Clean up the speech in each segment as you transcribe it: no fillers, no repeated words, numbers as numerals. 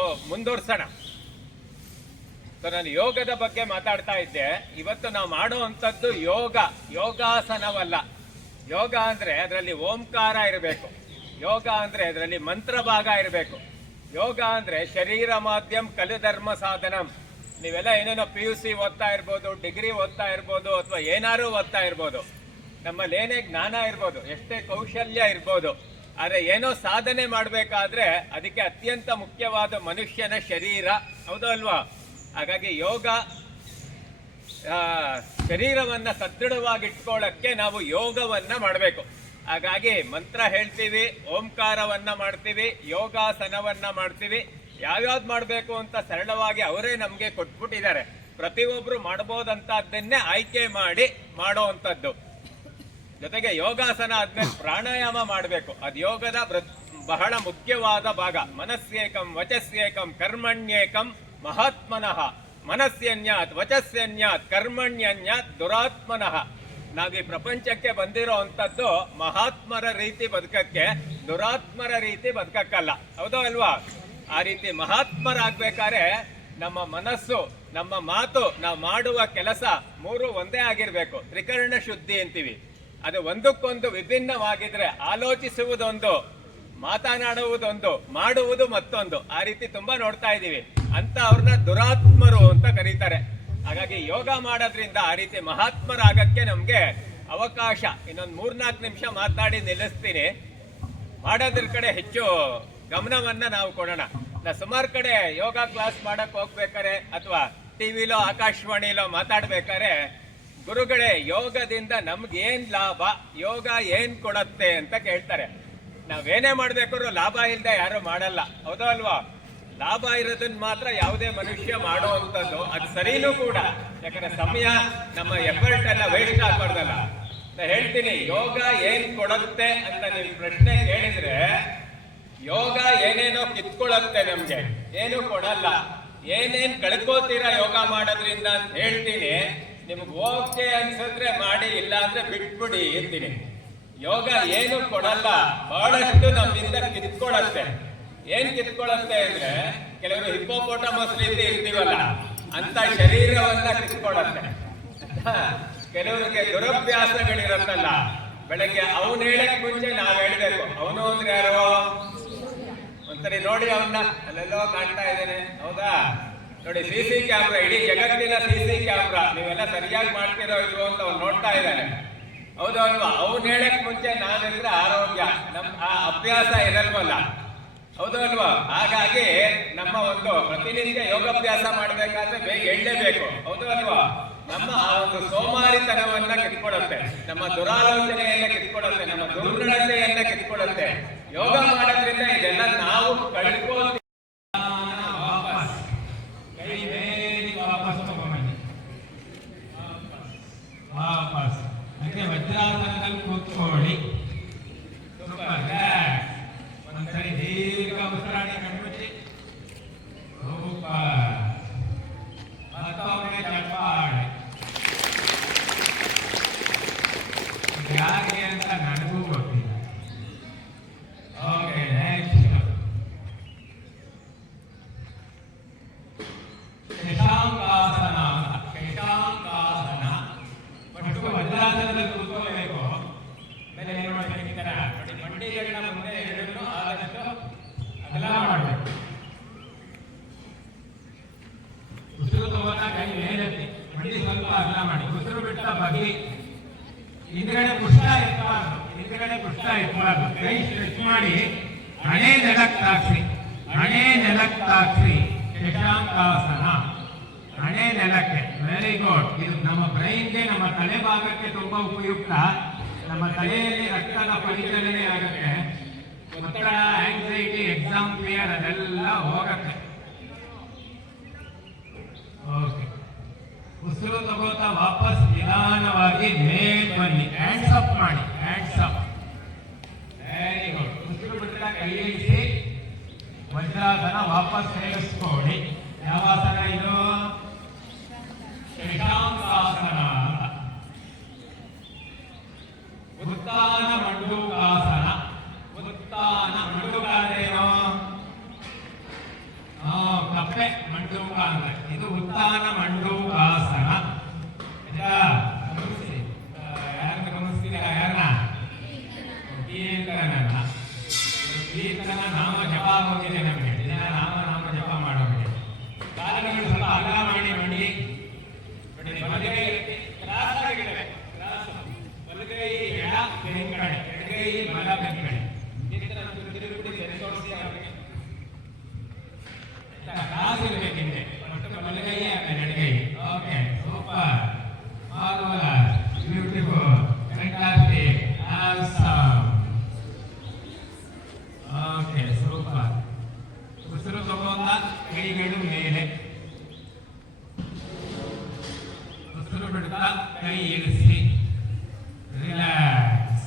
ಮುಂದುವರ್ಸೋಣ. ನಾನು ಯೋಗದ ಬಗ್ಗೆ ಮಾತಾಡ್ತಾ ಇದ್ದೆ. ಇವತ್ತು ನಾವು ಮಾಡುವಂಥದ್ದು ಯೋಗಾಸನವಲ್ಲ. ಯೋಗ ಅಂದ್ರೆ ಅದರಲ್ಲಿ ಓಂಕಾರ ಇರಬೇಕು. ಯೋಗ ಅಂದ್ರೆ ಅದರಲ್ಲಿ ಮಂತ್ರ ಭಾಗ ಇರಬೇಕು. ಯೋಗ ಅಂದ್ರೆ ಶರೀರ ಮಾಧ್ಯಮ ಕಲಿಧರ್ಮ ಸಾಧನಂ. ನೀವೆಲ್ಲ ಏನೇನೋ PUC ಓದ್ತಾ ಇರ್ಬೋದು, ಡಿಗ್ರಿ ಓದ್ತಾ ಇರ್ಬೋದು, ಅಥವಾ ಏನಾರು ಓದ್ತಾ ಇರ್ಬೋದು. ನಮ್ಮಲ್ಲಿ ಏನೇ ಜ್ಞಾನ ಇರ್ಬೋದು, ಎಷ್ಟೇ ಕೌಶಲ್ಯ ಇರ್ಬೋದು, ಆದರೆ ಏನೋ ಸಾಧನೆ ಮಾಡಬೇಕಾದ್ರೆ ಅದಕ್ಕೆ ಅತ್ಯಂತ ಮುಖ್ಯವಾದ ಮನುಷ್ಯನ ಶರೀರ. ಹೌದೋ ಅಲ್ವಾ? ಹಾಗಾಗಿ ಯೋಗ ಶರೀರವನ್ನ ಸದೃಢವಾಗಿಟ್ಕೊಳ್ಳಕ್ಕೆ ನಾವು ಯೋಗವನ್ನ ಮಾಡಬೇಕು. ಹಾಗಾಗಿ ಮಂತ್ರ ಹೇಳ್ತೀವಿ, ಓಂಕಾರವನ್ನ ಮಾಡ್ತೀವಿ, ಯೋಗಾಸನವನ್ನ ಮಾಡ್ತೀವಿ. ಯಾವ್ಯಾವ್ದು ಮಾಡಬೇಕು ಅಂತ ಸರಳವಾಗಿ ಅವರೇ ನಮಗೆ ಕೊಟ್ಬಿಟ್ಟಿದ್ದಾರೆ. ಪ್ರತಿಯೊಬ್ರು ಮಾಡಬಹುದಂತದ್ದನ್ನೇ ಆಯ್ಕೆ ಮಾಡಿ ಮಾಡೋವಂಥದ್ದು. ಜೊತೆಗೆ ಯೋಗಾಸನ ಆದ್ಮೇಲೆ ಪ್ರಾಣಾಯಾಮ ಮಾಡಬೇಕು. ಅದು ಯೋಗದ ಬಹಳ ಮುಖ್ಯವಾದ ಭಾಗ. ಮನಸ್ಸೇಕಂ ವಚಸ್ಸೇಕಂ ಕರ್ಮಣ್ಯೇಕಂ ಮಹಾತ್ಮನಃ. ಮನಸ್ಸನ್ಯಾತ್ ವಚಸ್ಸನ್ಯಾತ್ ಕರ್ಮಣ್ಯನ್ಯಾತ್ ದುರಾತ್ಮನಃ. ನಾವು ಈ ಪ್ರಪಂಚಕ್ಕೆ ಬಂದಿರೋ ಅಂಥದ್ದು ಮಹಾತ್ಮರ ರೀತಿ ಬದುಕಕ್ಕೆ, ದುರಾತ್ಮರ ರೀತಿ ಬದುಕಕ್ಕಲ್ಲ. ಹೌದೋ ಅಲ್ವಾ? ಆ ರೀತಿ ಮಹಾತ್ಮರಾಗ್ಬೇಕಾದ್ರೆ ನಮ್ಮ ಮನಸ್ಸು, ನಮ್ಮ ಮಾತು, ನಾವು ಮಾಡುವ ಕೆಲಸ ಮೂರು ಒಂದೇ ಆಗಿರ್ಬೇಕು. ತ್ರಿಕರಣ ಶುದ್ಧಿ ಅಂತೀವಿ. ಅದು ಒಂದಕ್ಕೊಂದು ವಿಭಿನ್ನವಾಗಿದ್ರೆ ಆಲೋಚಿಸುವುದೊಂದು, ಮಾತನಾಡುವುದೊಂದು, ಮಾಡುವುದು ಮತ್ತೊಂದು. ಆ ರೀತಿ ತುಂಬಾ ನೋಡ್ತಾ ಇದ್ದೀವಿ. ಅಂತ ಅವ್ರನ್ನ ದುರಾತ್ಮರು ಅಂತ ಕರೀತಾರೆ. ಹಾಗಾಗಿ ಯೋಗ ಮಾಡೋದ್ರಿಂದ ಆ ರೀತಿ ಮಹಾತ್ಮರಾಗಕ್ಕೆ ನಮ್ಗೆ ಅವಕಾಶ. ಇನ್ನೊಂದು 3-4 ನಿಮಿಷ ಮಾತಾಡಿ ನಿಲ್ಲಿಸ್ತೀನಿ. ಮಾಡೋದ್ರ ಕಡೆ ಹೆಚ್ಚು ಗಮನವನ್ನ ನಾವು ಕೊಡೋಣ. ಸುಮಾರು ಕಡೆ ಯೋಗ ಕ್ಲಾಸ್ ಮಾಡಕ್ ಹೋಗ್ಬೇಕಾರೆ ಅಥವಾ ಟಿವಿಲೋ ಆಕಾಶವಾಣಿಲೋ ಮಾತಾಡ್ಬೇಕಾರೆ ಗುರುಗಳೇ ಯೋಗದಿಂದ ನಮ್ಗೇನ್ ಲಾಭ, ಯೋಗ ಏನ್ ಕೊಡತ್ತೆ ಅಂತ ಕೇಳ್ತಾರೆ. ನಾವೇನೇ ಮಾಡ್ಬೇಕಾದ್ರೂ ಲಾಭ ಇಲ್ಲದೆ ಯಾರು ಮಾಡಲ್ಲ. ಹೌದೋ ಅಲ್ವಾ? ಲಾಭ ಇರೋದನ್ನ ಮಾತ್ರ ಯಾವುದೇ ಮನುಷ್ಯ ಮಾಡುವಂಥದ್ದು. ಅದು ಸರಿನೂ ಕೂಡ. ಯಾಕಂದ್ರೆ ಸಮಯ, ನಮ್ಮ ಎಫರ್ಟ್ ಎಲ್ಲ ವೇಸ್ಟ್ ಆಗ್ಬಾರ್ದಲ್ಲ. ಹೇಳ್ತೀನಿ, ಯೋಗ ಏನ್ ಕೊಡುತ್ತೆ ಅಂತ ನೀವು ಪ್ರಶ್ನೆ ಕೇಳಿದ್ರೆ, ಯೋಗ ಏನೇನೋ ಕಿತ್ಕೊಳ್ಳುತ್ತೆ, ನಮ್ಗೆ ಏನು ಕೊಡಲ್ಲ. ಏನೇನ್ ಕಳ್ಕೋತೀರಾ ಯೋಗ ಮಾಡೋದ್ರಿಂದ ಅಂತ ಹೇಳ್ತೀನಿ. ನಿಮ್ಗೆ ಓಕೆ ಅನ್ಸಿದ್ರೆ ಮಾಡಿ, ಇಲ್ಲ ಅಂದ್ರೆ ಬಿಟ್ಬಿಡಿ ಅಂತೀನಿ. ಯೋಗ ಏನು ಕೊಡಲ್ಲ, ಬಹಳಷ್ಟು ನಮ್ಮಿಂದ ಕಿತ್ಕೊಳ್ಳುತ್ತೆ. ಏನ್ ಕಿತ್ಕೊಳ್ಳುತ್ತೆ ಅಂದ್ರೆ, ಕೆಲವರು ಹಿಪ್ಪೋಪೋಟಮಸ್ ರೀತಿ ಇರ್ತೀವಲ್ಲ ಅಂತ ಶರೀರವನ್ನ ಕಿತ್ಕೊಳ್ಳುತ್ತೆ. ಕೆಲವರಿಗೆ ದುರಭ್ಯಾಸಗಳಿರತ್ತಲ್ಲ. ಬೆಳಗ್ಗೆ ಅವನು ಹೇಳಕ್ ಮುಂಚೆ ನಾವ್ ಹೇಳ್ಬೇಕು. ಅವನು ಅಂದ್ರೆ ಯಾರು? ಒಂದ್ಸರಿ ನೋಡಿ ಅವನ್ನ, ಅಲ್ಲೆಲ್ಲೋ ಕಾಣ್ತಾ ಇದ್ದೇನೆ. ಹೌದಾ? ನೋಡಿ, CC ಕ್ಯಾಮ್ರಾ, ಇಡೀ ಜಗತ್ತಿನ CC ಕ್ಯಾಮ್ರಾ. ನೀವೆಲ್ಲ ಸರಿಯಾಗಿ ಮಾಡ್ತಿರೋ ಇಲ್ವೋ ಅಂತ ಅವ್ನು ನೋಡ್ತಾ ಇದ್ದಾನೆ. ಹೌದು ಅಲ್ವಾ? ಅವ್ನು ಹೇಳಕ್ ಮುಂಚೆ ನಾನಿದ್ರೆ ಆರೋಗ್ಯ, ಆ ಅಭ್ಯಾಸ ಇರಲ್ವಲ್ಲ. ಹೌದು ಅಲ್ವಾ? ಹಾಗಾಗಿ ನಮ್ಮ ಒಂದು ಪ್ರತಿನಿತ್ಯ ಯೋಗಾಭ್ಯಾಸ ಮಾಡ್ಬೇಕಾದ್ರೆ ಬೇಗ ಎಳ್ಳೇಬೇಕು. ಹೌದು ಅಲ್ವಾ? ನಮ್ಮ ಆ ಒಂದು ಸೋಮಾರಿತನವನ್ನ ಕಿತ್ಕೊಡುತ್ತೆ, ನಮ್ಮ ದುರಾಲೋಚನೆಯನ್ನ ಕಿತ್ಕೊಡುತ್ತೆ, ನಮ್ಮ ದುರ್ನಡತೆಯನ್ನ ಕಿತ್ಕೊಡುತ್ತೆ. ಯೋಗ ಮಾಡೋದ್ರಿಂದ ಇದೆಲ್ಲ ನಾವು ಕಳ್ಕೊಳ್ಳಿ. ವಜ್ರಾಸನದಲ್ಲಿ ಕೂತ್ಕೊಳ್ಳಿ. ಒಂದ್ಸರಿ ದೀರ್ಘ ಉಸಿರಾಡಿ ಕಣ್ಮುಚ್ಚಿ. ಮತ್ತೊಮ್ಮೆ ಚಪ್ಪಾಳೆ. ಯಾಕೆ ಅಂತ ನನಗೂ ಗೊತ್ತಿಲ್ಲ. Okay, next Shashankasana. ಶಶಾಂಕಾಸನ ಒಟ್ಟು ವಜ್ರಾಸನದಲ್ಲಿ ಕೂತ್ಕೋಬೇಕು. ಆಮೇಲೆ ಏನು ಮಾಡ್ಬೇಕು? ನೋಡಿ, ಮಂಡಿಗಳನ್ನ ಮುಂದೆ ಎರಡನ್ನೂ ಆದಷ್ಟು ಅಗಲ ಮಾಡಬೇಕು. ಉಸಿರು ತಗೋಣ, ಕೈ ಮೇಲೆತ್ತಿ, ಮಂಡಿ ಸ್ವಲ್ಪ ಅಗಲ ಮಾಡಿ. ಉಸಿರು ಬಿಟ್ಟ ಬಗ್ಗಿ. ಹಿಂದ್ಗಡೆ ಪುಷ್ಟ ಇಟ್ಬಾರ್ದು, ಹಿಂದ್ಗಡೆ ಪುಷ್ಟ ಇಟ್ಬಾರ್ದು. ಕೈ ಸ್ಟ್ರೆಚ್ ಮಾಡಿ, ಹಣೆ ನೆಲಕ್ಕೆ ತಾಕ್ಸಿ, ಹಣೆ ನೆಲಕ್ಕೆ ತಾಕ್ಸಿ. ಶಶಾಂಕಾಸನ, ಹಣೆ ನೆಲಕ್ಕೆ. Very good. ಇದು ನಮ್ಮ ಬ್ರೈನ್ಗೆ, ನಮ್ಮ ತಲೆ ಭಾಗಕ್ಕೆ ತುಂಬಾ ಉಪಯುಕ್ತ. ನಮ್ಮ ತಲೆಯಲ್ಲಿ ರಕ್ತದ ಪರಿಚಲನೆ ಆಗುತ್ತೆ. ಒತ್ತಡ, ಆಂಗ್ಸೈಟಿ, ಎಕ್ಸಾಮ್ ಫಿಯರ್ ಅದೆಲ್ಲ ಹೋಗತ್ತೆ. ಓಕೆ, ಉಸಿರು ತಗೋತಾ ವಾಪಸ್ ನಿಧಾನವಾಗಿ ಮೇಲ್ ಬನ್ನಿ. ಹ್ಯಾಂಡ್ಸ್ ಅಪ್ ಮಾಡಿ, ಹ್ಯಾಂಡ್ಸ್ ಅಪ್. Very good. ಉಸಿರು ಬಿಟ್ಟ ಕೈ ಇಳಿಸಿ. ವಜ್ರಾಸನ ವಾಪಸ್ ಸೇರಿಸ್ಕೊಳ್ಳಿ. ಯಾವ ಆಸನ ಇದು? ಶಶಾಂಕಾಸನ. ಉತ್ಥಾನ ಮಂಡುಕಾಸನ. ಉತ್ಥಾನ ಮಂಡುಕಾರೇನೋ? ಮಂಡೂಕ ಅಂತ. ಇದು ಉತ್ಥಾನ ಮಂಡೂಕಾಸನ. ಯಾರನ್ನ ಗಮನಿಸ್ತೀರಾ? ಯಾರನ್ನ? ಕೀರ್ತನ ನಾಮ ಜಪ ಹೋಗಿದೆ ನಮಗೆ. ದಿನ ನಾಮ ಜಪ ಮಾಡೋರಿಗೆ ಕಾಲಗಳು ಸ್ವಲ್ಪ ಅಗಲ ಮಾಡಿ ಬಲಗೈ ಕ್ರಾಸ್ ಆಗಿದ್ದಾವೆ. ಬಲಗೈ ಎಡ ಬೆಂಕಣೆ, ಎಡಗೈ ಬಲ ಬೆಂಕಣೆ. ಕ್ರಾಸ್ ಇರ್ಬೇಕು ಹಿಂದೆ, ಮತ್ತು ಬಲಗೈ ಆಮೇಲೆ ಎಡಗೈ. Okay, super, marvellous, beautiful, fantastic, awesome. Okay, super. ಉಸಿರು ತಗೊಂಡ ಕೈಗಳು ಮೇಲೆ, ಉಸಿರು ಬಿಡ್ತಾ ಕೈ ಇಳಿಸಿ, ರಿಲ್ಯಾಕ್ಸ್.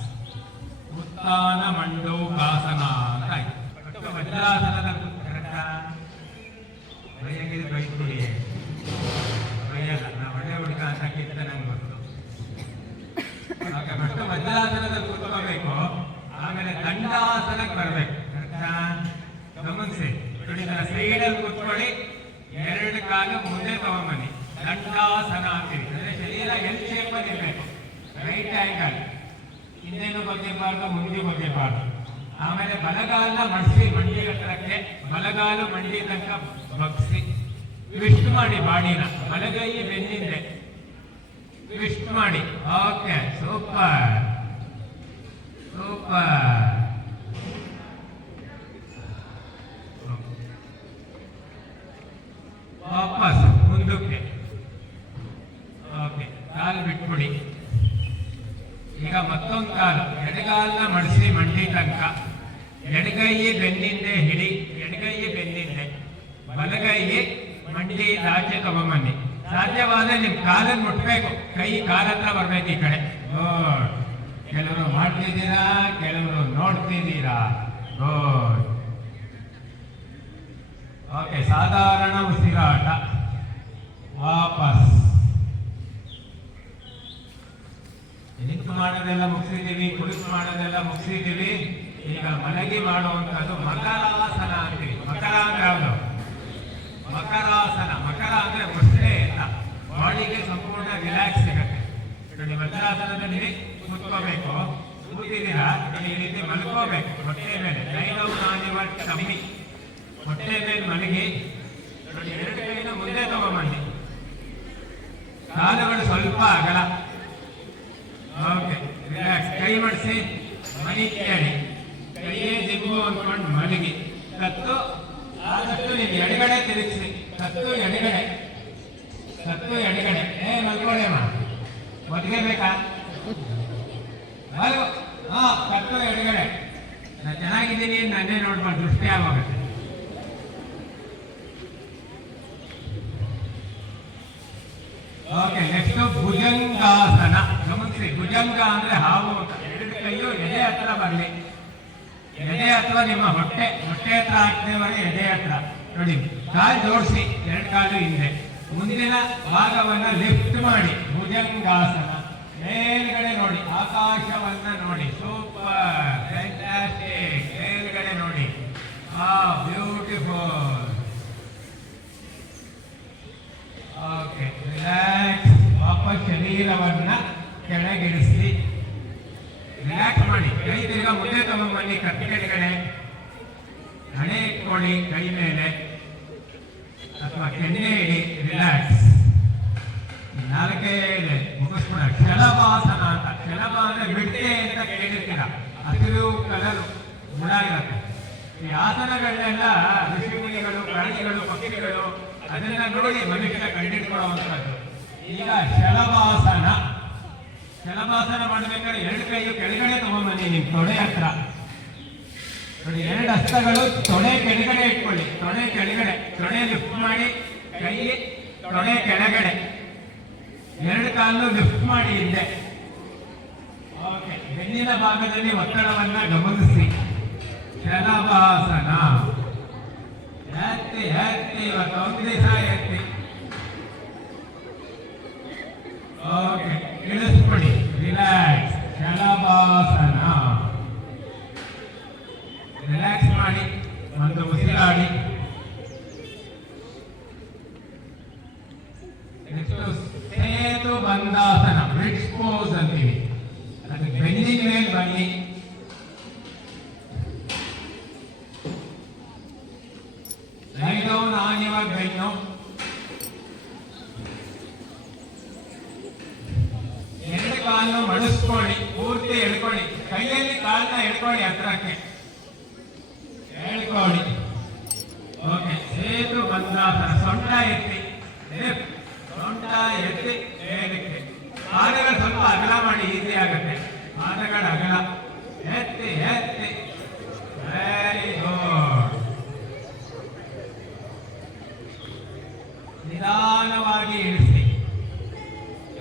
ಉತ್ಥಾನ ಮಂಡೂಕಾಸನ ಅಂತ ಆಯ್ತು. ವಜ್ರಾಸನದ ಬೈಯಂಗಿದ್ರೆ ಬೈಕ್ಬಿಡಿ, ಬೈಯಲ್ಲ. ನಾವು ಒಳ್ಳೆ ಹುಡುಗ ಅಂತ ಕಿತ್ತ ನಂಗೆ ಗೊತ್ತು. ಫಸ್ಟ್ ವಜ್ರಾಸನದಲ್ಲಿ ಕೂತ್ಕೋಬೇಕು, ಆಮೇಲೆ ದಂಡಾಸನಕ್ಕೆ ಬರಬೇಕು. ಗಮನಿಸಿ, ಸೈಡಲ್ಲಿ ಕೂತ್ಕೊಳ್ಳಿ, ಎರಡು ಕಾಲು ಮುಂದೆ ತಗೊಂಬನ್ನಿ. ದಂಡಾಸನ ಅಂತೀವಿ. ಅಂದ್ರೆ ಶರೀರ ಎಲ್ ಶೇಪ್ ಅಲ್ಲಿ ಇರಬೇಕು, ರೈಟ್ ಆಂಗಲ್, ಹಿಂದೇನು ಬಗ್ಗಿಬಾರ್ದು, ಮುಂದೆ ಬಗ್ಗಿಬಾರ್ದು. ಆಮೇಲೆ ಬಲಗಾಲ ಮಡಿಸಿ ಮಂಡಿ ಹತ್ರಕ್ಕೆ, ಬಲಗಾಲು ಮಂಡಿ ತನಕ ಬಗ್ಸಿ ಟ್ವಿಸ್ಟ್ ಮಾಡಿ ಬಾಡಿನ. ಬಲಗೈ ಬೆನ್ನಿಂದೆ ಟ್ವಿಸ್ಟ್ ಮಾಡಿ. Okay, super super. ವಾಪಸ್ ಮುಂದಕ್ಕೆ. ಓಕೆ, ಕಾಲು ಬಿಟ್ಬಿಡಿ. ಈಗ ಮತ್ತೊಂದು ಕಾಲು, ಎಡಗಾಲನ್ನ ಮಡಿಸಿ ಮಂಡಿ ತನಕ, ಎಡಗೈ ಬೆನ್ನಿಂದೆ ಹಿಡಿ, ಎಡಗೈ ಬೆನ್ನಿಂದೆ, ಬಲಗೈ ಮಂಡಿ ಆಚೆ ತಗೊಂಬನ್ನಿ. ಸಾಧ್ಯವಾದ್ರೆ ನಿಮ್ ಕಾಲನ್ನು ಮುಟ್ಬೇಕು, ಕೈ ಕಾಲತ್ರ ಬರ್ಬೇಕು ಈ ಕಡೆ. ಗುಡ್. ಕೆಲವರು ಮಾಡ್ತಿದ್ದೀರಾ, ಕೆಲವರು ನೋಡ್ತಿದ್ದೀರಾ. ಗುಡ್. ಓಕೆ, ಸಾಧಾರಣ ಉಸಿರಾಟ. ವಾಪಸ್. ನಿಂತು ಮಾಡೋದೆಲ್ಲ ಮುಗಿಸಿದ್ದೀವಿ, ಕುಳಿತು ಮಾಡೋದೆಲ್ಲ ಮುಗಿಸಿದ್ದೀವಿ. ಈಗ ಮಲಗಿ ಮಾಡುವಂಥದ್ದು ಮಕರಾಸನ ಅಂತೀವಿ. ಮಕರ ಅಂದ್ರೆ ಯಾವುದು? ಮಕರಾಸನ. ಮಕರ ಅಂದ್ರೆ ಮುಷ್ಟಿ ಅಂತ, ಬಾಡಿಗೆ ಸಂಪೂರ್ಣ ರಿಲ್ಯಾಕ್ಸ್ ಸಿಗುತ್ತೆ. ನೋಡಿ, ವಜ್ರಾಸನದಲ್ಲಿ ಕೂತ್ಕೋಬೇಕು, ಕೂತಿದ್ದೀರಾ, ಈ ರೀತಿ ಮಲ್ಕೋಬೇಕು ಹೊಟ್ಟೆ ಮೇಲೆ. ಲೈನವ್ ಕಮ್ಮಿ, ಹೊಟ್ಟೆ ಮೇಲೆ ಮಲಗಿ. ನೋಡಿ, ಎರಡು ಕೈನ ಮುಂದೆ ತಗೊಂಬನ್ನಿ, ಕಾಲುಗಳು ಸ್ವಲ್ಪ ಅಗಲ. Okay, relax. ಕೈ ಮಾಡಿಸಿ, ಮನಿ ಕೇಳಿ, ಕೈಯೇ ಜಿಂಬು ಅಂದ್ಕೊಂಡು ಮಲಗಿ. ಕತ್ತು ಆದಷ್ಟು ನೀವು ಎಡಗಡೆ ತಿರುಗಿಸಿ. ಕತ್ತು ಎಡಗಡೆ, ಕತ್ತು ಎಡಗಡೆ. ಮಲ್ಕೊಳ್ಳೇಮ್ಮ, ಒದಗೆ ಬೇಕಾ? ಕತ್ತು ಎಡಗಡೆ. ನಾನು ಚೆನ್ನಾಗಿದ್ದೀನಿ, ನನ್ನೇ ನೋಡ್ಬಾರ್ದು, ದೃಷ್ಟಿ ಆಗೋಗುತ್ತೆ. Okay, next bhujangasana. ಗಮನಿಸಿ, ಭುಜಂಗ ಅಂದ್ರೆ ಹಾವು ಅಂತ. ಎರಡು ಕೈಯು ಎದೆ ಹತ್ರ ಬರಲಿ. ಎದೆ ಅಥವಾ ನಿಮ್ಮ ಹೊಟ್ಟೆ ಹತ್ರ ಹಾಕ್ತೇವರೆ, ಎದೆ ಹತ್ರ. ನೋಡಿ, ಕಾಲು ಜೋಡಿಸಿ, ಎರಡು ಕಾಲು ಹಿಂದೆ. ಮುಂದಿನ ಭಾಗವನ್ನ ಲಿಫ್ಟ್ ಮಾಡಿ, ಭುಜಂಗಾಸನ. ಮೇಲ್ಗಡೆ ನೋಡಿ, ಆಕಾಶವನ್ನ ನೋಡಿ. Super, fantastic. ಮೇಲ್ಗಡೆ ನೋಡಿ, ಬ್ಯೂಟಿಫುಲ್. Okay, relax. ವಾಪಸ್ ಶರೀರವನ್ನ ಕೆಳಗಿಳಿಸಿ, ರಿಲ್ಯಾಕ್ಸ್ ಮಾಡಿ. ಕೈ ತಿರ್ಗಾ ಮುಂದೆ ತಗೊಂಡ್ಬನ್ನಿ, ಕತ್ತಿ ಕೆಳಗಡೆ. ಹಣೆ ಇಟ್ಕೊಳ್ಳಿ ಕೈ ಮೇಲೆ ಅಥವಾ ಕೆನ್ನೆ ಇಡಿ. ರಿಲ್ಯಾಕ್ಸ್. ನಾಲ್ಕೇ ಇದೆ, ಮುಗಿಸ್ಬಿಡ. ಶಲಭಾಸನ ಅಂತ. ಶಲಭ ಅಂದ್ರೆ ಬಿಡ್ತೆ ಅಂತ ಕೇಳಿರ್ತೀರ, ಹಸಿರು ಕಲರ್ ಗುಣ ಇರುತ್ತೆ. ಈ ಆಸನಗಳನ್ನೆಲ್ಲ ಋಷಿಮುನಿಗಳು, ಪ್ರಾಣಿಗಳು, ಪಕ್ಷಿಗಳು ಅದನ್ನ ನೋಡಿ ಮನುಷ್ಯ ಕಂಡಿಟ್ಕೊಳ್ಳುವಂಥದ್ದು. ಈಗ ಶಲಭಾಸನ. ಶಲಭಾಸನ ಮಾಡಬೇಕಾದ್ರೆ ಎರಡು ಕೈಯು ಕೆಳಗಡೆ ತಗೊಂಡ್ಬನ್ನಿ, ನಿಮ್ ತೊಡೆ ಹತ್ರ. ನೋಡಿ, ಎರಡು ಹಸ್ತಗಳು ತೊಡೆ ಕೆಳಗಡೆ ಇಟ್ಕೊಳ್ಳಿ. ತೊಡೆ ಕೆಳಗಡೆ, ತೊಡೆ ಲಿಫ್ಟ್ ಮಾಡಿ, ಕೈ ತೊಡೆ ಕೆಳಗಡೆ, ಎರಡು ಕಾಲು ಲಿಫ್ಟ್ ಮಾಡಿ ಹಿಂದೆ. ಓಕೆ, ಬೆನ್ನಿನ ಭಾಗದಲ್ಲಿ ಒತ್ತಡವನ್ನ ಗಮನಿಸಿ. ಶಲಭಾಸನ. ಎತ್ತಿ ಎತ್ತಿ, ಇವತ್ತು ಒಂದು ದಿವಸ ಎತ್ತಿ. ಓಕೆ, ಇಳಿಸ್ಬಿಡಿ. ರಿಲ್ಯಾಕ್ಸ್. ಶಲಭಾಸನ. ರಿಲ್ಯಾಕ್ಸ್ ಮಾಡಿ, ಒಂದು ಉಸಿರಾಡಿ. ನಿಧಾನವಾಗಿ ಬೆನ್ನು, ಎರಡು ಕಾಲನ್ನು ಮಡಿಸ್ಕೊಳ್ಳಿ, ಪೂರ್ತಿ ಎಳ್ಕೊಳ್ಳಿ, ಕೈಯಲ್ಲಿ ಕಾಲನ್ನ ಎಳ್ಕೊಳ್ಳಿ, ಹತ್ರಕ್ಕೆ ಎಳ್ಕೊಳ್ಳಿ. ಓಕೆ, ಸೇತು ಬಂದಾಸನ. ಸೊಂಟ ಎತ್ತಿ, ಸೊಂಟ ಎತ್ತಿ ಮೇಲಕ್ಕೆ. ಪಾದಗಳು ಸ್ವಲ್ಪ ಅಗಲ ಮಾಡಿ, ಈಸಿ ಆಗುತ್ತೆ. ಪಾದಗಳ ಅಗಲ ಎತ್ತಿ ಎತ್ತಿ. Very good. ನಿಧಾನವಾಗಿ ಇಳಿಸಿ.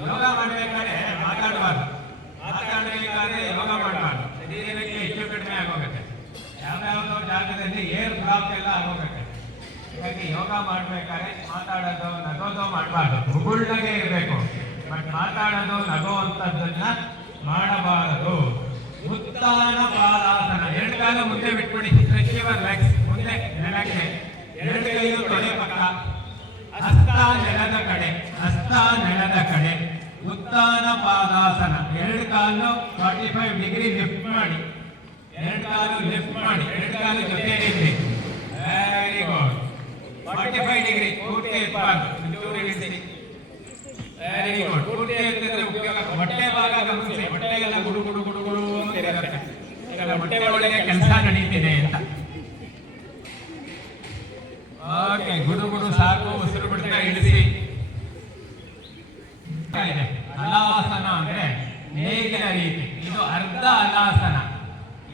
ಯೋಗ ಮಾಡಬೇಕಾದ್ರೆ ಮಾತಾಡಬಾರ್ದು, ಮಾತಾಡಬೇಕಾದ್ರೆ ಯೋಗ ಮಾಡಬಾರ್ದು. ಶರೀರಕ್ಕೆ ಹೆಚ್ಚು ಕಡಿಮೆ ಆಗೋಗುತ್ತೆ. ಯಾವ್ಯಾವುದೋ ಜಾಗದಲ್ಲಿ ಏರ್ ಬ್ಲಾಕ್ ಎಲ್ಲ ಆಗೋಗುತ್ತೆ. ಹಾಗಾಗಿ ಯೋಗ ಮಾಡ್ಬೇಕಾದ್ರೆ ಮಾತಾಡೋದು ನಗೋದು ಮಾಡಬಾರ್ದು. ಮುಗುಳ್ನಾಗೆ ಇರಬೇಕು. ಬಟ್ ಮಾತಾಡೋದು ನಗೋ ಅಂತದನ್ನ ಮಾಡಬಾರದು. ಉತ್ಥಾನ ಪಾದಾಸನ. ಎರಡು ಕಾಲ ಮುಂದೆ ಬಿಟ್ಬಿಡಿ. Stretch your legs. ಮುಂದೆ ನೆಲಕ್ಕೆ, ಎರಡು ಕೈಯು ತೊಡೆ ಪಕ್ಕ, ಹಸ್ತ ನೆಲದ ಕಡೆ, ಹಸ್ತ ನೆಲದ ಕಡೆ. ಉತ್ಥಾನ ಪಾದಾಸನ. ಎರಡು ಕಾಲು 45 ಡಿಗ್ರಿ ಲಿಫ್ಟ್ ಮಾಡಿ, ಎರಡು ಕಾಲು ಲಿಫ್ಟ್ ಮಾಡಿ, ಎರಡು ಕಾಲು ಜೊತೆಗಿರಲಿ. Very good. 45 ಡಿಗ್ರಿ. ಪೂರ್ತಿ ಎತ್ತಬಾರ್ದು, ಚೂರು ಇಳಿಸಿ. Very good. ಪೂರ್ತಿ ಎತ್ತಿದ್ರೆ ಉಪಯೋಗ. ಹೊಟ್ಟೆ ಭಾಗ ಗಮನಿಸಿ, ಹೊಟ್ಟೆಗೆಲ್ಲ ಗುಡು ಗುಡು ಗುಡು ಗುಡು ಅಂತ ಇರುತ್ತೆ. ಈಗ ಹೊಟ್ಟೆ ಒಳಗೆ ಕೆಲಸ ನಡೀತಿದೆ ಅಂತ. ಓಕೆ, ಗುಡು ಗುಡು ಸಾಕು. ಉಸಿರು ಬಿಡ್ತಾ ಇಳಿಸಿ. ಇದೆ ಹಲಾಸನ ಅಂದ್ರೆ ನೇಗಿನ ರೀತಿ. ಇದು ಅರ್ಧ ಹಲಾಸನ.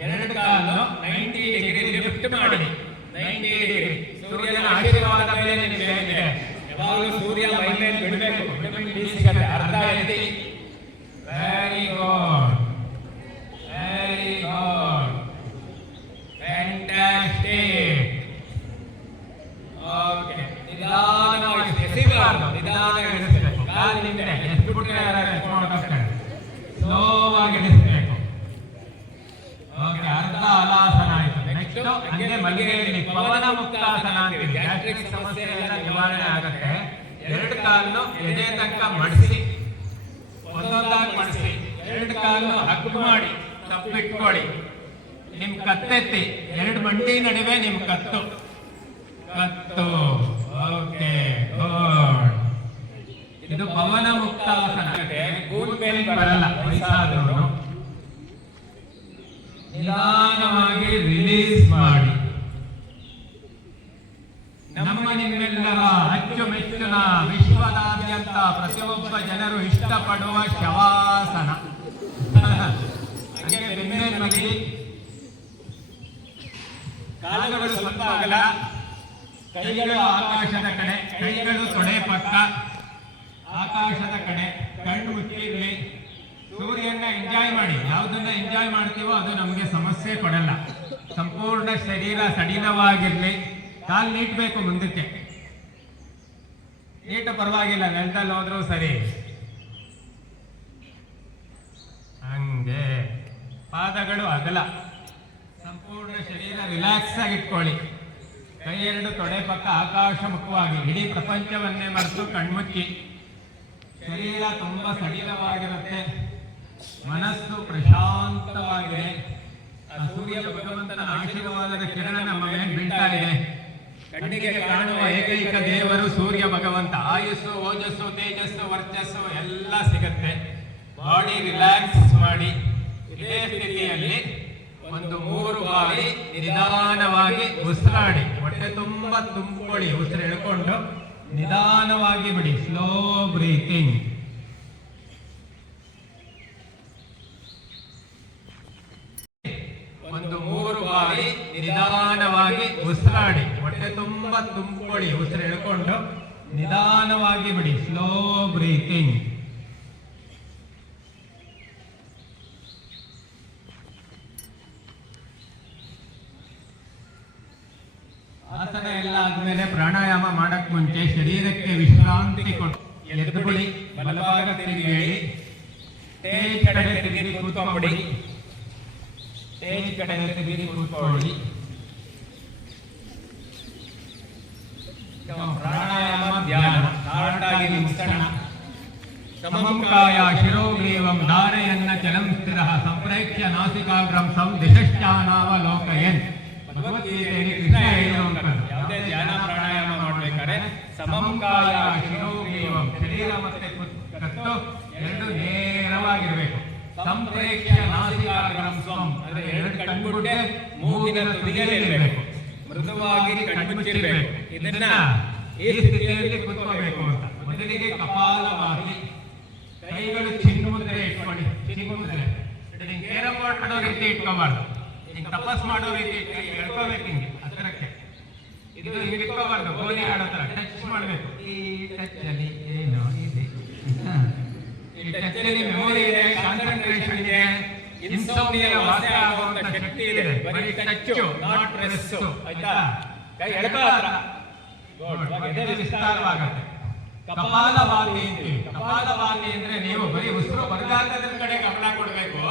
ಎರಡು ಕಾಲು 90 ಡಿಗ್ರಿ ಲಿಫ್ಟ್ ಮಾಡಿ, 90 ಡಿಗ್ರಿ. ಸೂರ್ಯನ ಆಶೀರ್ವಾದ ಮೇಲೆ ನಿಮಗೆ ಹೇಗಿದೆ. ಯಾವಾಗಲೂ ಸೂರ್ಯ ಮೈ ಮೇಲೆ ಬಿಡಬೇಕು, ವಿಟಮಿನ್ ಡಿ ಸಿಗುತ್ತೆ. ಅರ್ಧ ಎತ್ತಿ. Very good, very good, fantastic. Okay, ನಿಧಾನವಾಗಿ ಎಸಿಬಾರ್ದು, ನಿಧಾನವಾಗಿ ಇಳಿಸಬೇಕು. ಕಾಲು ನಿಂತರೆ ಎಷ್ಟು ಬಿಟ್ಟರೆ ಎತ್ಕೊಂಡು ಸ್ಲೋವಾಗಿ ಇಳಿಸಬೇಕು. ಓಕೆ, ಅರ್ಧ ಹಲಾಸನ ಆಯ್ತು. ನೆಕ್ಸ್ಟ್ ಹಂಗೆ ಮಲಗಿರಲಿ. ಪವನ ಮುಕ್ತಾಸನ ಅಂತೀವಿ. ಗ್ಯಾಸ್ಟ್ರಿಕ್ ಸಮಸ್ಯೆ ಎಲ್ಲ ನಿವಾರಣೆ ಆಗುತ್ತೆ. ಎರಡು ಕಾಲನ್ನು ಎದೆ ತನಕ ಮಡಿಸಿ, ಒಂದೊಂದಾಗಿ ಮಡಿಸಿ. ಎರಡು ಕಾಲನ್ನು ಹಗ್ಗು ಮಾಡಿ ತಪ್ಪಿಟ್ಕೊಳ್ಳಿ. ನಿಮ್ ಕತ್ತೆತ್ತಿ, ಎರಡು ಮಂಡಿ ನಡುವೆ ನಿಮ್ ಕತ್ತು. Okay, good. ಇದು ಪವನ ಮುಕ್ತಾಸನ. ಕೂಲ್ ಮೇಲೆ ಬರಲ್ಲ ವಯಸ್ಸಾದವರು. ನಿಧಾನವಾಗಿ ರಿಲೀಸ್ ಮಾಡಿ. ನಮ್ಮ ನಿಮ್ಮೆಲ್ಲರ ಅಚ್ಚುಮೆಚ್ಚಿನ, ವಿಶ್ವದಾದ್ಯಂತ ಪ್ರತಿಯೊಬ್ಬ ಜನರು ಇಷ್ಟಪಡುವ ಶವಾಸನ. ಹಾಗೆ ಬೆನ್ಮೇಲ್ ಮಲಗಿ, ಕಾಲುಗಳು ಸ್ವಲ್ಪ ಅಗಲ, ಕೈಗಳು ಆಕಾಶದ ಕಡೆ, ಕೈಗಳು ತೊಡೆ ಪಕ್ಕ, ಆಕಾಶದ ಕಡೆ. ಕಣ್ಣು ಮುಚ್ಚಿರ್ಲಿ. ಸೂರ್ಯನ ಎಂಜಾಯ್ ಮಾಡಿ. ಯಾವುದನ್ನ ಎಂಜಾಯ್ ಮಾಡ್ತೀವೋ ಅದು ನಮಗೆ ಸಮಸ್ಯೆ ಕೊಡಲ್ಲ. ಸಂಪೂರ್ಣ ಶರೀರ ಸಡಿಲವಾಗಿರ್ಲಿ. ಕಾಲು ನೀಟ್ಬೇಕು ಮುಂದಕ್ಕೆ. ನೀಟ ಪರವಾಗಿಲ್ಲ, ನೆಲದಲ್ಲಿ ಹೋದ್ರೂ ಸರಿ. ಹಂಗೆ ಪಾದಗಳು ಅಗಲ. ಸಂಪೂರ್ಣ ಶರೀರ ರಿಲ್ಯಾಕ್ಸ್ ಆಗಿ ಇಟ್ಕೊಳ್ಳಿ. ಕೈ ಎರಡು ತೊಡೆ ಪಕ್ಕ ಆಕಾಶ ಮುಖವಾಗಿ. ಇಡೀ ಪ್ರಪಂಚವನ್ನೇ ಮರೆತು ಕಣ್ಮುಚ್ಚಿ. ಶರೀರ ತುಂಬಾ ಸಡಿಲವಾಗಿರುತ್ತೆ, ಮನಸ್ಸು ಪ್ರಶಾಂತವಾಗಿದೆ. ಸೂರ್ಯ ಭಗವಂತನ ಆಶೀರ್ವಾದದ ಕಿರಣ ನಮ್ಮ ಮೇಲೆ ಬೀಳ್ತಾ ಇದೆ. ಕಣ್ಣಿಗೆ ಕಾಣುವ ಏಕೈಕ ದೇವರು ಸೂರ್ಯ ಭಗವಂತ. ಆಯುಸ್ಸು, ಓಜಸ್ಸು, ತೇಜಸ್ಸು, ವರ್ಚಸ್ಸು ಎಲ್ಲ ಸಿಗುತ್ತೆ. ಬಾಡಿ ರಿಲ್ಯಾಕ್ಸ್ ಮಾಡಿ. ಇದೇ ಸ್ಥಿತಿಯಲ್ಲಿ ಒಂದು 3 ಬಾರಿ ನಿಧಾನವಾಗಿ ಉಸಿರಾಡಿ. ಹೊಟ್ಟೆ ತುಂಬಾ ತುಂಬಿಕೊಳ್ಳಿ. ಉಸಿರು ಎಳ್ಕೊಂಡು ನಿಧಾನವಾಗಿ ಬಿಡಿ. Slow breathing. ಒಂದು 3 ಬಾರಿ ನಿಧಾನವಾಗಿ ಉಸಿರಾಡಿ. ಹೊಟ್ಟೆ ತುಂಬಾ ತುಂಬಿಕೊಳ್ಳಿ. ಉಸಿರು ಎಳ್ಕೊಂಡು ನಿಧಾನವಾಗಿ ಬಿಡಿ. Slow breathing. ಆಸನ ಎಲ್ಲ ಆದ್ಮೇಲೆ ಪ್ರಾಣಾಯಾಮ ಮಾಡಕ್ ಮುಂಚೆ ಶರೀರಕ್ಕೆ ವಿಶ್ರಾಂತಿ ಕೊಟ್ಟು ಎದ್ದುಬಿಡಿ. ಬಲಭಾಗ ತಿರುಗಿ ಹೇಳಿ. ಸ್ಟೇಜ್ ಕಡೆ ತಿರುಗಿ ಕೂತ್ಕೊಂಡ್ಬಿಡಿ. ಸ್ಟೇಜ್ ಕಡೆ ತಿರುಗಿ ಕೂತ್ಕೊಳ್ಳಿ. ಪ್ರಾಣಾಯಾಮ ಧ್ಯಾನ ತಾಟಾಗಿ ಮುಗಿಸೋಣ. ಸಮಂ ಕಾಯ ಶಿರೋಗ್ರೀವಂ ಧಾರಯನ್ನ ಚಲಂ ಸ್ಥಿರಃ ಸಂಪ್ರೇಕ್ಷ್ಯ ನಾಸಿಕಾಗ್ರಂ ಸಂ ದಿಶಶ್ಚಾನಾವಲೋಕಯನ್. ಭಗವದ್ಗೀತೆಯಲ್ಲಿ ಕೃಷ್ಣ ಹೇಳಿರುವಂಥದ್ದು. ಯಾವುದೇ ಧ್ಯಾನ ಪ್ರಾಣಾಯಾಮ ಮಾಡಬೇಕು ಕಣ್ಗುಡ್ಡೆ ಮೂಗಿನ ತುದಿಯಲ್ಲಿರಬೇಕು, ಮೃದುವಾಗಿ ಕಣ್ಮುಚ್ಚಿರಬೇಕು. ಇದನ್ನ ಈ ಸ್ಥಿತಿಯಲ್ಲಿ ಕೂತ್ಕೋಬೇಕು ಅಂತ. ಮೊದಲಿಗೆ ಕಪಾಲವಾಗಿ ಕೈಗಳು ಚಿನ್ಮುದ್ರೆ ಇಟ್ಕೊಳ್ಳಿ. ಚಿನ್ಮುದ್ರೆ ಕೇರಂ ಬೋರ್ಡ್ ಮಾಡೋ ರೀತಿ ಇಟ್ಕೋಬಾರ್ದು, ಹಿಂಗೆ ತಪಸ್ ಮಾಡೋ ರೀತಿ ಹೇಳ್ಕೋಬೇಕು. ಹಿಂಗೆ ಹತ್ತಿರಕ್ಕೆ ಇದು ಹಿಂಗೆ ಇಟ್ಕೋಬಾರ್ದು, ಗೋಲಿ ಆಡೋ ಥರ ಟಚ್ ಮಾಡಬೇಕು. ಈ ಟಚ್ ಅಲ್ಲಿ ಏನು ಇದೆ, ಈ ಟಚ್ ಅಲ್ಲಿ ಮೆಮೊರಿ ಇದೆ, ಕಾನ್ಸಂಟ್ರೇಷನ್ ಇದೆ, ಇನ್ಸೋಮ್ನಿಯಾ ವಾಸಿ ಆಗುವಂತ ಶಕ್ತಿ ಇದೆ. ಬರೀ ಟಚ್ ನಾಟ್ ಪ್ರೆಸ್. ಆಯ್ತಾ? ಕೈ ಎಡಕ ಹತ್ರ ಎದೆ ವಿಸ್ತಾರವಾಗುತ್ತೆ. ಕಪಾಲಭಾತಿ ಅಂತೀವಿ. ಕಪಾಲಭಾತಿ ಅಂದ್ರೆ ನೀವು ಬರೀ ಉಸಿರು ಹೊರಗಾಕದ ಕಡೆ ಗಮನ ಕೊಡಬೇಕು,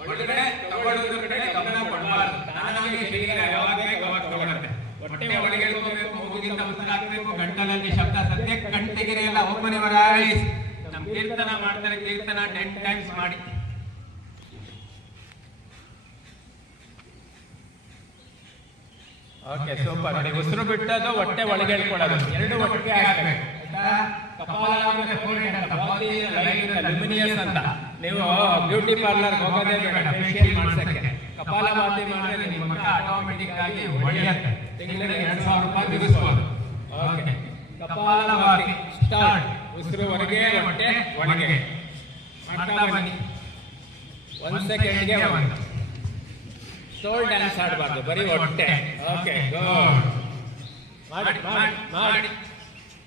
ಒಳಗಡೆ ತಗೊಳ್ಳೋದ್ರ ಕಡೆ ಗಮನ ಕೊಡಬಾರ್ದು. ತಾನಾಗಿ ಶರೀರ ಯಾವಾಗ ಬೇಕು ಅವಾಗ ತಗೊಳುತ್ತೆ. ಹೊಟ್ಟೆ ಒಳಗೆ ಇಟ್ಕೋಬೇಕು, ಮೂಗಿಂದ ಉಸಿರು ಹಾಕಬೇಕು, ಗಂಟಲಲ್ಲಿ ಶಬ್ದ. ಸದ್ಯಕ್ಕೆ ಕಣ್ ತೆಗಿರೆಯಲ್ಲ, ಒಮ್ಮನೆ ವರಾಯಿಸ್. ನಮ್ಮ ಕೀರ್ತನ ಮಾಡ್ತಾರೆ, ಕೀರ್ತನ 10 times ಮಾಡಿ. Okay, super. ನೋಡಿ, ಉಸಿರು ಬಿಟ್ಟದ್ದು ಹೊಟ್ಟೆ ಒಳಗೆ ಇಟ್ಕೊಳ್ಳೋದು, ಎರಡು ಒಟ್ಟಿಗೆ ಹಾಕಬೇಕು. ಕಪಾಲ ಅಂದ್ರೆ ಫೋರ್ಹೆಡ್ ಅಂತ, ಬಾಡಿ ಲೈಟ್ ಲುಮಿನಿಯಸ್ ಅಂತ. ನೀವು ಬ್ಯೂಟಿ ಪಾರ್ಲರ್ ಹೋಗೋದೇ ಬೇಡ ಫೇಶಿಯಲ್ ಮಾಡ್ಸಕ್ಕೆ. ಕಪಾಲಭಾತಿ ಮಾಡಿದ್ರೆ ನಿಮ್ಮ ಮುಖ ಆಟೋಮೆಟಿಕ್ ಆಗಿ ಹೊಳೆಯುತ್ತೆ. ತಿಂಗಳಿಗೆ 2000 ರೂಪಾಯಿ ಬಿಡಿಸ್ಬೋದು. Okay, kapalbhati start. ಉಸಿರು ಹೊರಗೆ, ಹೊಟ್ಟೆ ಒಳಗೆ ಮಾಡ್ತಾ ಬನ್ನಿ. 1 ಸೆಕೆಂಡ್ಗೆ 1. ಸೋಲ್ ಡ್ಯಾನ್ಸ್ ಆಡಬಾರ್ದು, ಬರೀ ಹೊಟ್ಟೆ. Okay, good. ಮಾಡಿ ಮಾಡಿ ಮಾಡಿ.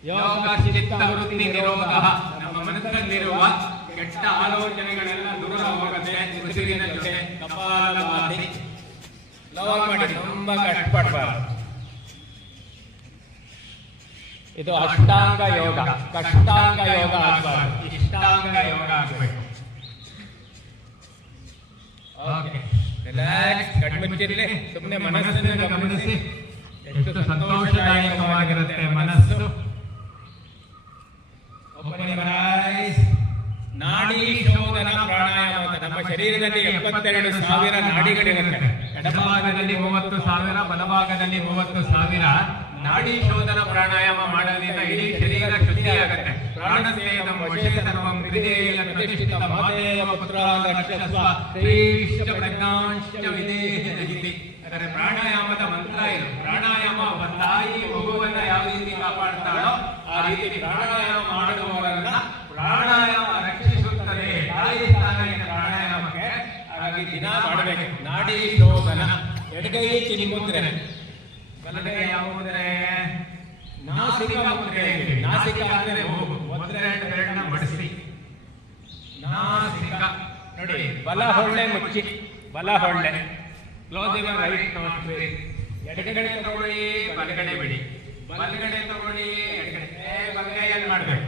ಯೋಗ ಚಿತ್ತ ವೃತ್ತಿ ನಿರೋಧ. ನಮ್ಮ ಮನಸ್ಸಲ್ಲಿರುವ ಕೆಟ್ಟ ಆಲೋಚನೆಗಳೆಲ್ಲ ದೂರ ಹೋಗುತ್ತೆ ಉಸಿರಿನ ಜೊತೆ. ಕಪಾಲಭಾತಿ ಲೋವರ್ ಮಾಡಿ, ತುಂಬಾ ಕಷ್ಟಪಡಬಾರ್ದು. ಇದು ಅಷ್ಟಾಂಗ ಯೋಗ, ಕಷ್ಟಾಂಗ ಯೋಗ ಆಗಬಾರ್ದು, ಇಷ್ಟಾಂಗ ಯೋಗ ಆಗಬೇಕು. Okay, relax. ಕಣ್ಮುಚ್ಚಿರ್ಲಿ, ಸುಮ್ಮನೆ ಮನಸ್ಸನ್ನು ಗಮನಿಸಿ. ಎಷ್ಟು ಸಂತೋಷದಾಯಕವಾಗಿರುತ್ತೆ ಮನಸ್ಸು. ನಾಡಿ ಶೋಧನ ಪ್ರಾಣಾಯಾಮ ಅಂತ. ನಮ್ಮ ಶರೀರದಲ್ಲಿ 72,000 ನಾಡಿಗಳಿರುತ್ತೆ. ಎಡಭಾಗದಲ್ಲಿ 30,000, ಬಲಭಾಗದಲ್ಲಿ 30,000. ನಾಡಿ ಶೋಧನ ಪ್ರಾಣಾಯಾಮ ಮಾಡೋದ್ರಿಂದ ಇಡೀ ಶರೀರ ಶುದ್ಧಿಯಾಗುತ್ತೆ. ಪ್ರಾಣಸೇನಂ ವಶೇತನಂ ಹೃದಯ ಪ್ರತಿಷ್ಠಿತ ಮಾತೇವ ಪುತ್ರಾನ್ ರಕ್ಷಸ್ವ ಶ್ರೇಷ್ಠ ಪ್ರಜ್ಞಾಂಶ್ಚ ವಿದೇಹಿತಹಿತಿ. ಅಂದರೆ ಪ್ರಾಣಾಯಾಮದ ಮಂತ್ರ ಇದು. ಪ್ರಾಣಾಯಾಮ ಒಬ್ಬ ತಾಯಿ ಮಗುವನ್ನ ಯಾವ ರೀತಿ ಕಾಪಾಡ್ತಾಳೋ ಆ ರೀತಿ ಪ್ರಾಣಾಯಾಮ ಮಾಡುವವರನ್ನ ಪ್ರಾಣಾಯಾಮ ರಕ್ಷಿಸುತ್ತದೆ. ತಾಯಿ ಸ್ಥಾನ ಇದೆ ಪ್ರಾಣಾಯಾಮಕ್ಕೆ. ಹಾಗಾಗಿ ದಿನ ಮಾಡಬೇಕು. ನಾಡಿ ಶೋಧನ. ಎಡಗೈ ಚಿನ್ಮುದ್ರೆ, ಬಲಗೈ ಯಾವ ಮುದ್ರೆ? ನಾಸಿಕ ಮುದ್ರೆ. ನಾಸಿಕ ಅಂದ್ರೆ ಮೂಗು. ಮುದ್ರೆ ಬೆರಳನ್ನ ಮಡಿಸಿ ನಾಸಿಕ. ನೋಡಿ, ಬಲ ಹೊಳ್ಳೆ ಮುಚ್ಚಿ, ಬಲ ಹೊಳ್ಳೆ. Close your right nostril. ಎಡಗಡೆ ತಗೊಳ್ಳಿ, ಬಲಗಡೆ ಬಿಡಿ. ಬಲಗಡೆ ತಗೊಳ್ಳಿ, ಎಡಗಡೆ. ಬಲಗೈ ಏನ್ ಮಾಡ್ಬೇಕು?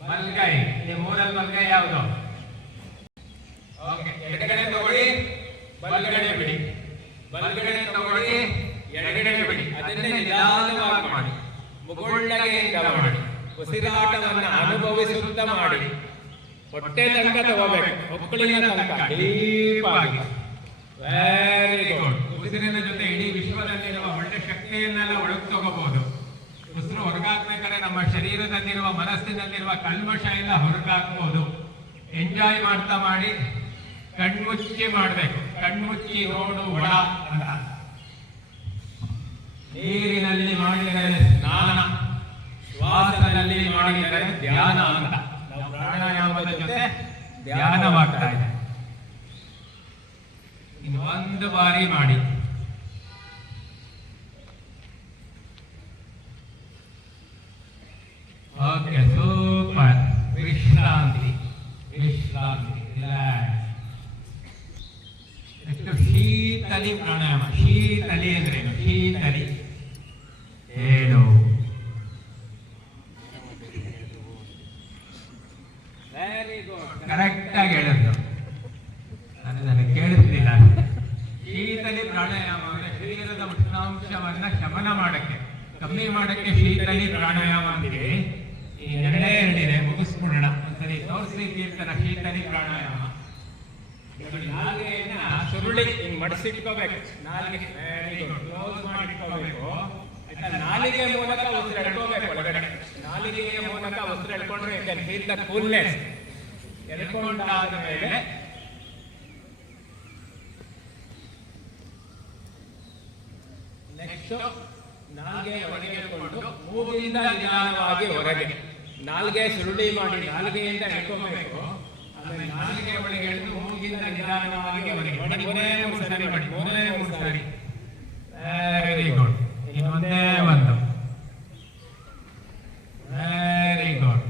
ಬಲಗೈ. ಈ ಮೂರಲ್ಲಿ ಬಲಗೈ ಯಾವುದು? ಓಕೆ, ಎಡಗಡೆ ತಗೊಳ್ಳಿ, ಬಲಗಡೆ ಬಿಡಿ. ಬಲಗಡೆ ತಗೊಳ್ಳಿ, ಎಡಗಡೆ ಬಿಡಿ. ಅದನ್ನೇ ನಿಧಾನವಾಗಿ ಮಾಡಿ, ಮುಗುಳ್ನಗೆಯಿಂದ ಮಾಡಿ, ಉಸಿರಾಟವನ್ನು ಅನುಭವಿಸುತ್ತಾ ಮಾಡಿ. ಹೊಟ್ಟೆ ತನಕ ತಗೋಬೇಕು, ಹೊಕ್ಕಳಿನ ತನಕ ಡೀಪ್ ಆಗಿ. Very good. ಉಸಿರಿನ ಜೊತೆ ಇಡೀ ವಿಶ್ವದಲ್ಲಿರುವ ಒಳ್ಳೆ ಶಕ್ತಿಯನ್ನೆಲ್ಲ ಒಳಗೆ ತಗೋಬಹುದು. ಉಸಿರು ಹೊರಗಾಕ್ಬೇಕಾದ್ರೆ ನಮ್ಮ ಶರೀರದಲ್ಲಿರುವ ಮನಸ್ಸಿನಲ್ಲಿರುವ ಕಲ್ಮಶ ಎಲ್ಲ ಹೊರಗಾಕ್ಬಹುದು. ಎಂಜಾಯ್ ಮಾಡ್ತಾ ಮಾಡಿ. ಕಣ್ಮುಚ್ಚಿ ಮಾಡಬೇಕು. ಕಣ್ಮುಚ್ಚಿ ನೋಡು ಒಳ ಅಂತ. ನೀರಿನಲ್ಲಿ ಮಾಡಿದರೆ ಸ್ನಾನ, ಶ್ವಾಸದಲ್ಲಿ ಮಾಡಿದರೆ ಧ್ಯಾನ ಅಂತ. ನಾವು ಪ್ರಾಣಾಯಾಮದ ಜೊತೆ ಧ್ಯಾನವಾಗ್ತಾ ಇದೆ. ಇನ್ನು ಒಂದು ಬಾರಿ ಮಾಡಿ. Okay, super. ವಿಶ್ರಾಂತಿ, ವಿಶ್ರಾಂತಿ, ರಿಲ್ಯಾಕ್ಸ್. ನೆಕ್ಸ್ಟ್ ಶೀತಲಿ ಪ್ರಾಣಾಯಾಮ. ಶೀತಲಿ ಅಂದ್ರೇನು? ಶೀತಲಿ ಏನು? ವೆರಿ ಗುಡ್, ಕರೆಕ್ಟ್ ಆಗಿ ಹೇಳಿದ್ರು. ನನಗೆ ಕೇಳಿಸ್ಲಿಲ್ಲ. ಶೀತಲಿ ಪ್ರಾಣಾಯಾಮ ಅಂದ್ರೆ ಶರೀರದ ಉಷ್ಣಾಂಶವನ್ನ ಶಮನ ಮಾಡಕ್ಕೆ, ಕಮ್ಮಿ ಮಾಡಕ್ಕೆ ಶೀತಲಿ ಪ್ರಾಣಾಯಾಮ ಅಂತೀವಿ. ಈ ಎರಡೇ ಮುಗಿಸ್ಬಿಡೋಣ. ಒಂದ್ಸರಿ ತೋರಿಸಿ ಕೀರ್ತನ ಶೀತಲಿ ಪ್ರಾಣಾಯಾಮ. ನಾಲ್ಗೆಯನ್ನ ಸುರುಳಿ ಹಿಂಗ್ ಮಡಿಸಿಟ್ಕೋಬೇಕು. ನಾಲ್ಗೆ ಕ್ಲೋಸ್ ಮಾಡಿಟ್ಕೋಬೇಕು. ನಾಲಿಗೆ ಮೂಲಕ ಉಸಿರು ಎಳ್ಕೋಬೇಕು ಒಳಗಡೆ. ನಾಲಿಗೆಯ ಮೂಲಕ ಉಸಿರು ಎಳ್ಕೊಂಡ್ರೆ you can feel the coolness. ಎಳ್ಕೊಂಡಾದ ಮೇಲೆ ನೆಕ್ಸ್ಟ್ ನಾಲ್ಗೆ ಒಳಗೆ ಇಟ್ಕೊಂಡು ಮೂಗಿಂದ ನಿಧಾನವಾಗಿ ಹೊರಗೆ. ನಾಲ್ಗೆ ಸುರುಳಿ ಮಾಡಿ ನಾಲ್ಗೆಯಿಂದ ಇಟ್ಕೋಬೇಕು. ಆಮೇಲೆ ನಾಲ್ಗೆ ಒಳಗೆ ಎಳೆದು ಮೂಗಿಂದ ನಿಧಾನವಾಗಿ ಹೊರಗೆ ಮಾಡಿ. ಮೂರೇ ಮೂರು ಸಾರಿ ಮಾಡಿ. ಮೂರೇ ಮೂರು ಸಾರಿ. Very good. ಇನ್ನೊಂದೇ ಒಂದು. Very good.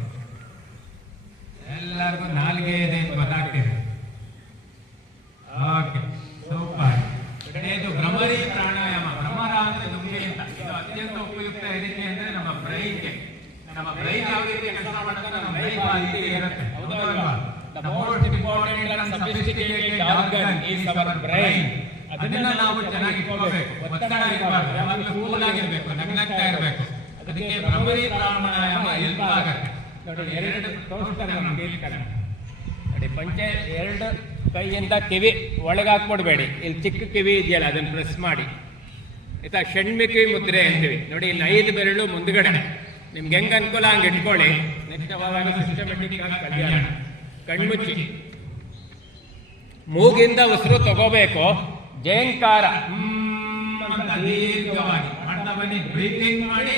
ಎಲ್ಲರಿಗೂ ನಾಲ್ಗೆ ಇದೆ ಅಂತ ಗೊತ್ತಾಗ್ತಿದೆ. Okay, super. ಇದು ಭ್ರಮರಿ ಪ್ರಾಣಾಯಾಮ. ಭ್ರಮರ ಅಂದ್ರೆ ದುಂಬಿ ಅಂತ. ಇದು ಅತ್ಯಂತ ಉಪಯುಕ್ತ ಇದಕ್ಕೆ ಅಂದ್ರೆ ನಮ್ಮ ಬ್ರೈನ್ಗೆ. ನಮ್ಮ ಬ್ರೈನ್ ಯಾವ ರೀತಿ ಕೆಲಸ ಮಾಡುತ್ತೆ, ನಮ್ಮ ಬ್ರೈನ್ ಆ ರೀತಿ ಇರುತ್ತೆ. ಹೌದಲ್ವಾ? The most important and sophisticated organ is our brain. ಅದನ್ನ ನಾವು ಚೆನ್ನಾಗಿ ಇಟ್ಕೋಬೇಕು. ಒತ್ತಡ ಇರಬಾರ್ದು. ಯಾವಾಗಲೂ ಕೂಲ್ ಆಗಿರ್ಬೇಕು, ನಗ್ನಗ್ತಾ ಇರಬೇಕು. ಅದಕ್ಕೆ ಭ್ರಮರಿ ಪ್ರಾಣಾಯಾಮ ಹೆಲ್ಪ್ ಆಗುತ್ತೆ. ನೋಡಿ, ಎರಡು ತೋರಿಸ್ತಾರೆ ನಮ್ಗೆ ಇಲ್ಲಿ ಕಡೆ. ನೋಡಿ, ಪಂಚೆ ಎರಡು ಕೈಯಿಂದ ಕಿವಿ ಒಳಗೆ ಹಾಕ್ಕೊಡ್ಬೇಡಿ. ಇಲ್ಲಿ ಚಿಕ್ಕ ಕಿವಿ ಇದೆಯಲ್ಲ ಅದನ್ನು ಪ್ರೆಸ್ ಮಾಡಿ. ಆಯ್ತಾ? ಷಣ್ಮುಖಿ ಮುದ್ರೆ ಅಂತೀವಿ. ನೋಡಿ, ಇಲ್ಲಿ 5 ಬೆರಳು ಮುಂದ್ಗಡೆ. ನಿಮ್ಗೆ ಹೆಂಗ್ ಅನುಕೂಲ ಹಂಗೆ ಇಟ್ಕೊಳ್ಳಿ. ನೆಕ್ಸ್ಟ್ ಅವಾಗ ಸಿಸ್ಟಮೆಟಿಕ್ ಆಗಿ ಕಲ್ಯಾಣ. ಕಣ್ಮುಚ್ಚಿ ಮೂಗಿಂದ ಉಸಿರು ತಗೋಬೇಕು. ಜೇಂಕಾರ ಅಂತ ದೀರ್ಘವಾಗಿ ಮಾಡ್ತಾ ಬನ್ನಿ. ಬ್ರೀತಿಂಗ್ ಮಾಡಿ,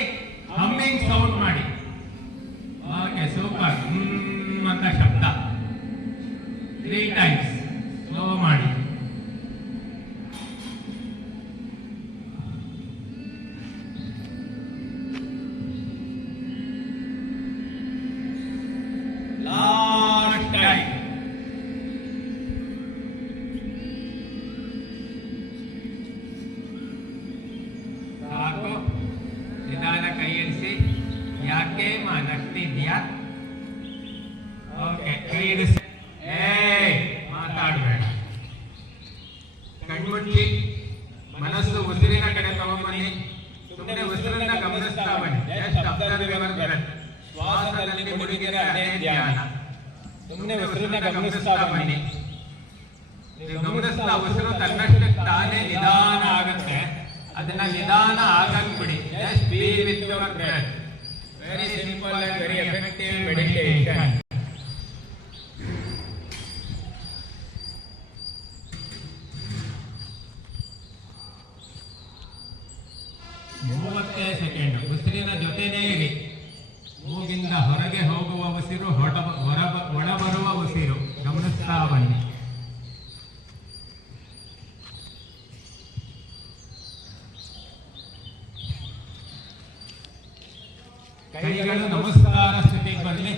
ಹಮ್ಮಿಂಗ್ ಸೌಂಡ್ ಮಾಡಿ. Okay, super. ಅಂತ ಶಬ್ದ 3 ಟೈಮ್ಸ್ ಸ್ಲೋ ಮಾಡಿ. Last time. ಸಾಕು. ನಿಧಾನ ಕೈ ಎಣಿಸಿ. ಯಾಕೆ ನಗ್ತಿದ್ಯಾ? ಓಕೆ, ಕೈ ಇಡಿಸಿ. ಮಾತಾಡಬೇಡ. ಕಣ್ಮುಚ್ಚಿ ಮನಸ್ಸು ಉಸಿರಿನ ಕಡೆ ತಗೊಂಡ್ಬನ್ನಿ. ಸುಮ್ಮನೆ ಉಸಿರನ್ನ ಗಮನಿಸ್ತಾ ಬನ್ನಿ. Just observe your breath. ಶ್ವಾಸದಲ್ಲಿ ಮುಳುಗಿದ್ರೆ ಅದೇ ಧ್ಯಾನ. ಸುಮ್ಮನೆ ಉಸಿರನ್ನ ಗಮನಿಸ್ತಾ ಬನ್ನಿ. ನೀವು ಗಮನಿಸ್ತಾ ಉಸಿರು ತನ್ನಷ್ಟಕ್ಕೆ ತಾನೇ ನಿಧಾನ ಆಗುತ್ತೆ. ಅದನ್ನ ನಿಧಾನ ಆಗಕ್ ಬಿಡಿ. Just be with your breath. Very simple and very effective meditation. Second ಉಸಿರಿನ ಜೊತೆನೇ ಇರಿ. ಮೂಗಿಂದ ಹೊರಗೆ ಹೋಗುವ ಉಸಿರು, ಒಳಬರುವ ಉಸಿರು ಗಮನಿಸ್ತಾ ಬನ್ನಿ. ಕೈಗಳು ನಮಸ್ಕಾರ ಸ್ಥಿತಿಗೆ ಬರಲಿ.